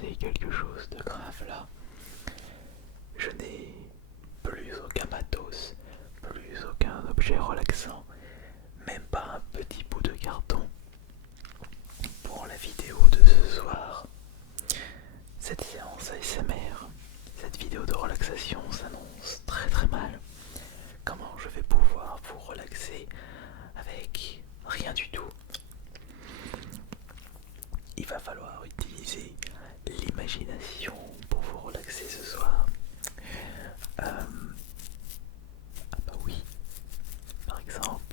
passer quelque chose de grave là. Je n'ai plus aucun matos, plus aucun objet relaxant, même pas un petit bout de carton pour la vidéo de ce soir. Cette séance ASMR, cette vidéo de relaxation s'annonce très très mal. Comment je vais pouvoir vous relaxer avec rien du tout? Il va falloir utiliser l'imagination pour vous relaxer ce soir. Ah bah oui, par exemple,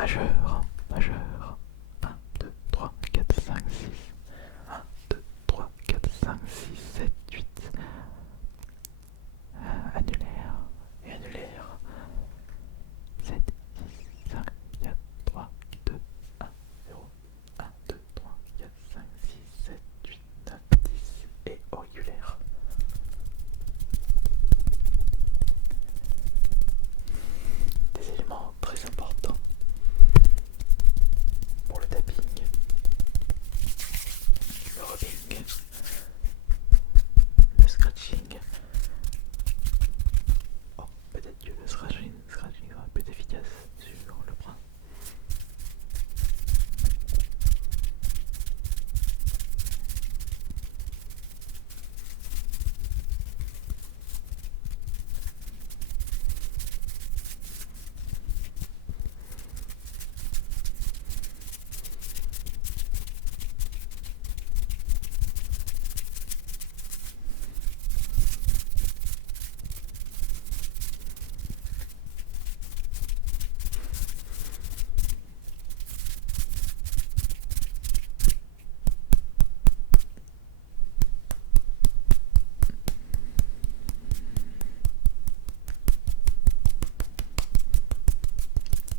majeur, majeur. 1, 2, 3, 4, 5, 6. 1, 2, 3, 4, 5, 6, 7, 8. Annulaire et annulaire. 7, 6, 5, 4, 3, 2, 1, 0. 1, 2, 3, 4, 5, 6, 7, 8, 9, 10 et auriculaire. Des éléments très importants pour le tapping, le rubbing, le scratching. Oh, peut-être que le scratching sera plus efficace sur le bras.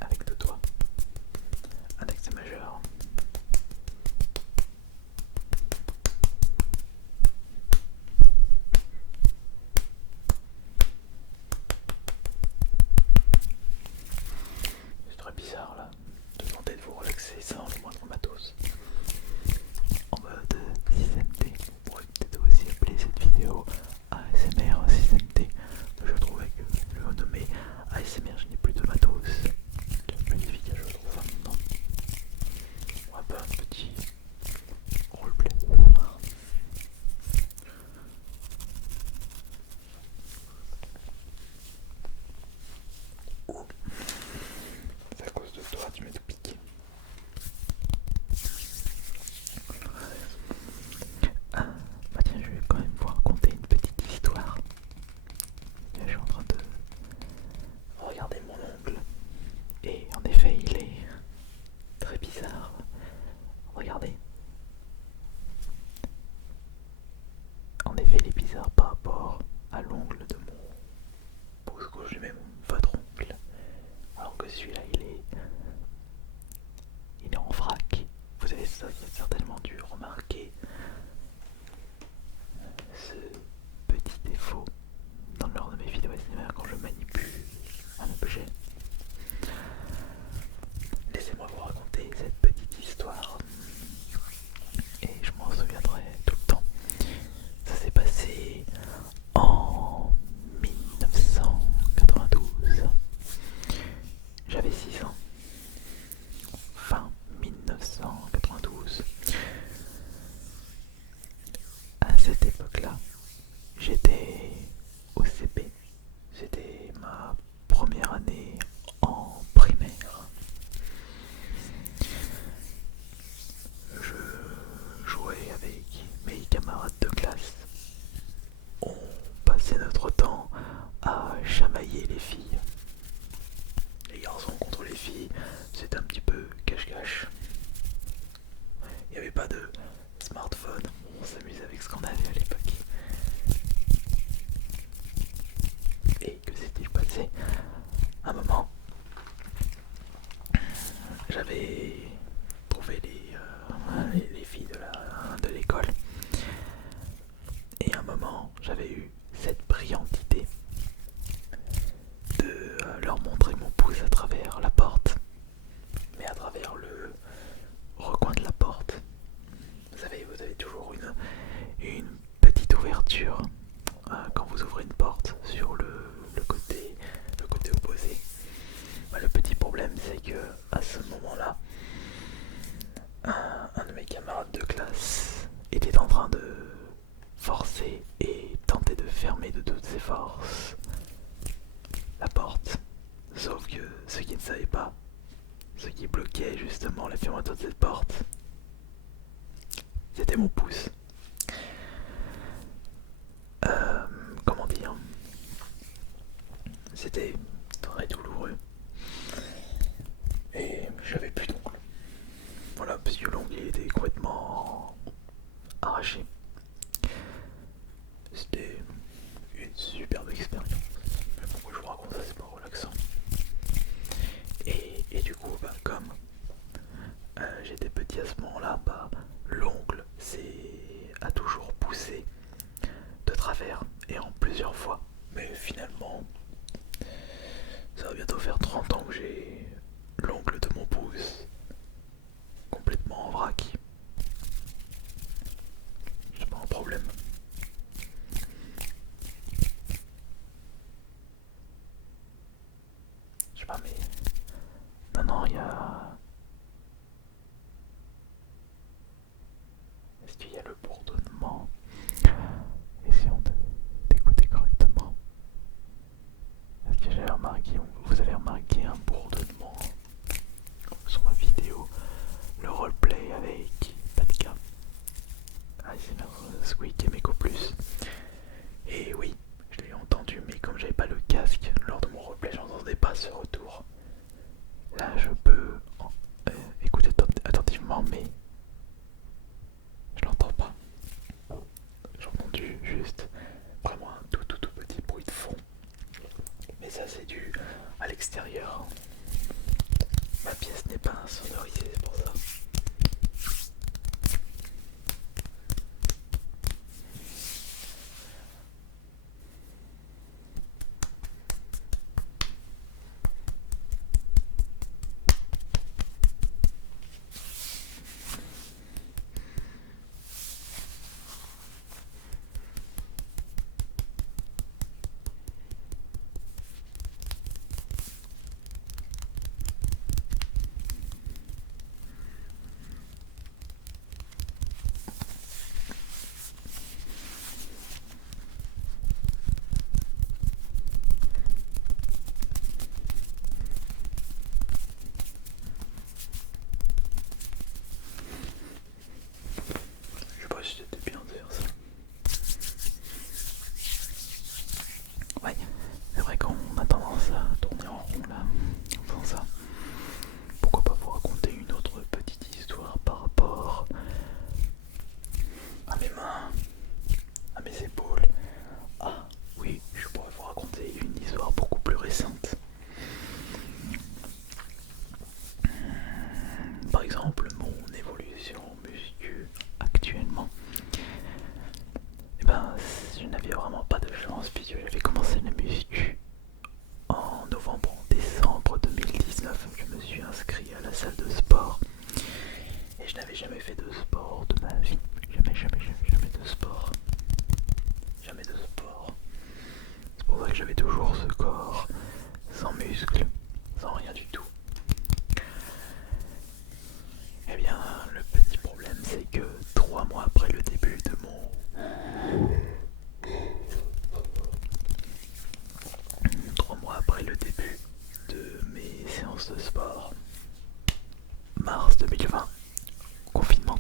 Avec deux doigts, index majeur. C'est très bizarre là, de tenter de vous relaxer sans le moindre matos. En mode 6MT, on pourrait peut-être aussi appeler cette vidéo ASMR 6MT. Je trouvais que le nommer ASMR, je n'ai plus de matos. C'est plus efficace, je trouve maintenant. Un peu un petit roleplay. C'est à cause de toi, tu m'as tout piqué. Bah tiens, je vais quand même vous raconter une petite histoire. Je suis en train de regarder mon ongle. Et en effet, il est très bizarre. Regardez. En effet, il est bizarre par rapport à l'ongle de mon pouce gauche, même votre ongle. Alors que celui-là, il est en vrac. Vous avez certainement dû remarquer ce petit défaut dans lors de mes vidéos ASMR quand je manipule un objet. Laissez-moi vous raconter cette petite histoire et je m'en souviendrai tout le temps. Ça s'est passé en 1992. J'avais 6 ans. Fin 1992. À cette époque-là, j'étais au CP. C'était ma première année en primaire. Je jouais avec mes camarades de classe. On passait notre temps à chamailler les filles. Les garçons contre les filles, c'était un petit peu cache-cache. Il n'y avait pas de smartphone, on s'amusait avec ce qu'on avait à l'époque. Et que s'est-il passé? Un moment, j'avais trouvé les filles de l'école. Et à un moment, j'avais eu cette brillante idée de leur montrer mon pouce à travers la porte. Mais à travers le recoin de la porte. Vous avez toujours une petite ouverture quand vous ouvrez une porte sur le côté opposé. Bah, le petit problème, c'est que à ce moment-là, un de mes camarades de classe était en train de forcer et tenter de fermer de toutes ses forces la porte. Sauf que ce qu'il ne savait pas, ce qui bloquait justement la fermeture de cette porte, c'était mon pouce. Comment dire, c'était très douloureux. Et moment. Ça va bientôt faire 30 ans que j'ai l'ongle de mon pouce complètement en vrac. C'est pas un problème. Je sais pas, mais non, il y a... Est-ce qu'il y a le bourdonnement? Essayons d'écouter correctement. Est-ce que vous avez remarqué un bourdonnement sur ma vidéo? Le roleplay avec Patka, ASMR Squeak et Meko Plus. Et oui, je l'ai entendu, mais comme j'avais pas le casque lors de mon roleplay, j'entendais pas ce retour. Là, je peux écouter attentivement, mais je l'entends pas. J'ai entendu juste vraiment un tout petit bruit de fond. Mais ça, c'est dû à l'extérieur. Ma pièce n'est pas insonorisée, c'est pour ça. Je sais pas si c'était bien de dire ça. Ouais, c'est vrai qu'on a tendance à tourner en rond là, en faisant ça. Pourquoi pas vous raconter une autre petite histoire par rapport à mes mains, à mes épaules. Ah oui, je pourrais vous raconter une histoire beaucoup plus récente. Par exemple, mon évolution muscu actuellement. Et ben, je n'avais vraiment pas de chance puisque j'avais commencé la muscu en novembre, décembre 2019. Je me suis inscrit à la salle de sport et je n'avais jamais fait de sport de ma vie. Jamais de sport. Jamais de sport. C'est pour ça que j'avais toujours ce corps sans muscles, sans rien du tout. Eh bien, le petit problème, c'est que 3 mois après le début de mon... 3 mois après le début de mes séances de sport, mars 2020, confinement,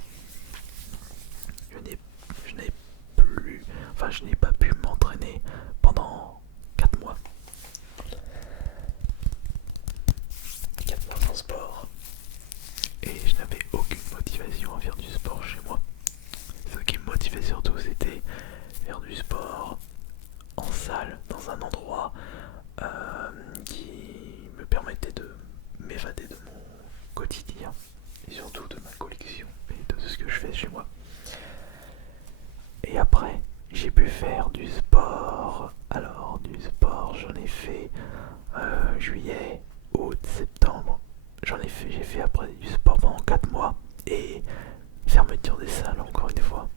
je n'ai pas pu m'entraîner pendant 4 mois. 4 mois sans sport. Et je n'avais aucune motivation à faire du sport chez moi. Ce qui me motivait surtout, c'était faire du sport en salle, dans un endroit qui me permettait de m'évader de mon quotidien et surtout de ma collection et de ce que je fais chez moi. Et après, j'ai pu faire du sport. Alors, du sport, j'en ai fait juillet, août, septembre. J'ai fait après du sport pendant 4 mois et fermeture des salles encore une fois.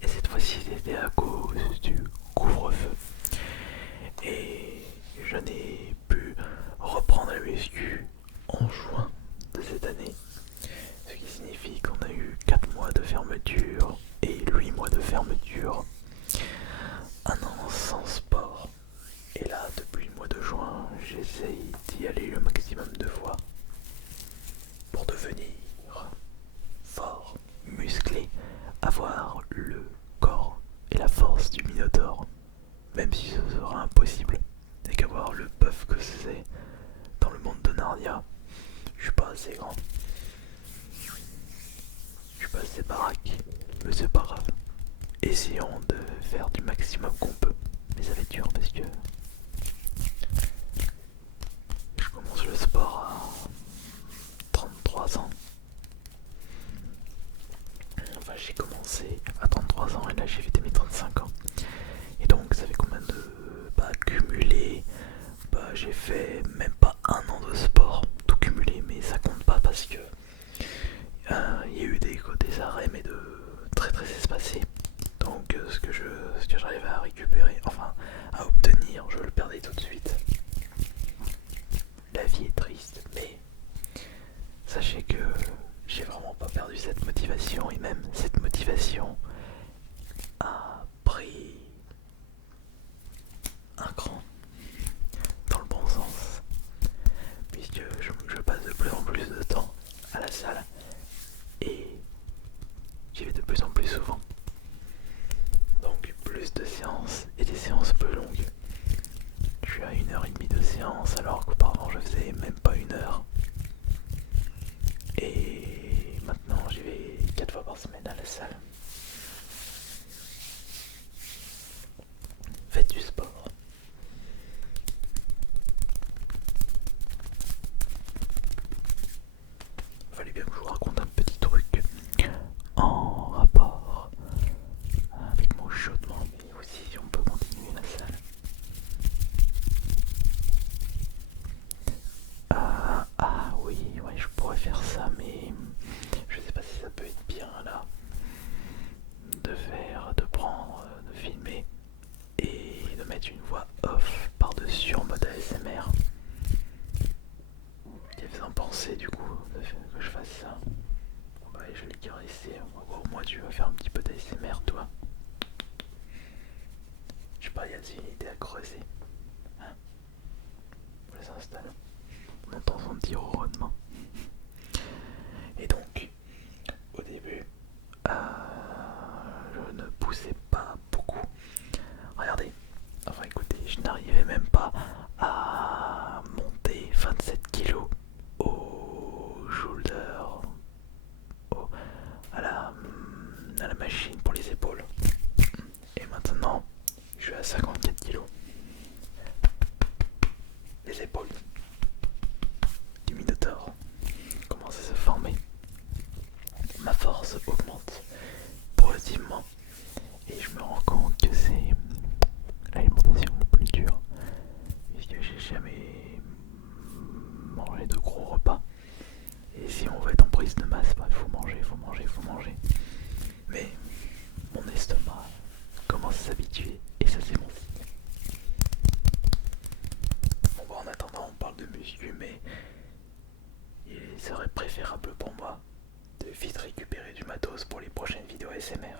Et cette fois-ci, c'était à cause du couvre-feu. Et je n'ai pu reprendre la muscu en juin de cette année. Ce qui signifie qu'on a eu 4 mois de fermeture et 8 mois de fermeture. Un an sans sport. Et là, depuis le mois de juin, j'essaye d'y aller le maximum de fois pour devenir fort, musclé, avoir le corps et la force du Minotaure. Même si ce sera impossible, et qu'avoir le buff que c'est dans le monde de Narnia, je suis pas assez grand. Je suis pas assez baraque, mais c'est pas grave. Essayons de faire du maximum qu'on peut. Mais ça va être dur parce que je commence le sport à 33 ans. Enfin, j'ai commencé à 33 ans et là j'ai fêté mes 35 ans. Et donc ça fait combien de... Bah, cumulé, bah, j'ai fait même pas un an de sport, tout cumulé, mais ça compte pas parce que il y a eu des arrêts, mais de très très espacés. Donc ce que j'arrivais à récupérer, enfin à obtenir, je le perdais tout de suite. La vie est triste, mais sachez que j'ai vraiment pas perdu cette motivation, et même cette motivation a pris un cran dans le bon sens, puisque je passe de plus en plus de temps à la salle et j'y vais de plus en plus souvent. Donc plus de séances et des séances plus longues. Je suis à 1h30 de séance alors qu'auparavant je faisais même pas 1 heure. Et maintenant j'y vais 4 fois par semaine à la salle. Faites du sport. Fallait bien que je vous raconte un petit truc en rapport avec mon chaudement, mais aussi si on peut continuer la salle. Ah oui, ouais, je pourrais faire ça, mais je sais pas si ça peut être bien là de prendre, de filmer et de mettre une voix off par-dessus en mode ASMR. Il y avait un pensée du coup que je fasse ça. Ouais, je l'ai caressé. Au moins tu vas faire un petit peu d'ASMR toi. Je sais pas, il y a une idée à creuser. Hein, on les installe. On entend son petit ronronnement. Et donc, au début, je ne poussais pas beaucoup. Regardez, enfin écoutez, je n'arrivais même pas à monter 27 kilos au shoulder, à la machine pour les épaules. Et maintenant, je suis à 54 kilos. Les épaules du Minotaure commencent à se former. Ma force augmente progressivement et je me rends compte que c'est l'alimentation le plus dur puisque j'ai jamais mangé de gros repas. Et si on veut être en prise de masse, bah, il faut manger, il faut manger, il faut manger. Mais mon estomac commence à s'habituer et ça c'est bon signe. Bon bah en attendant on parle de muscu, mais il serait préférable pour moi de vite récupérer du matos pour les prochaines vidéos ASMR.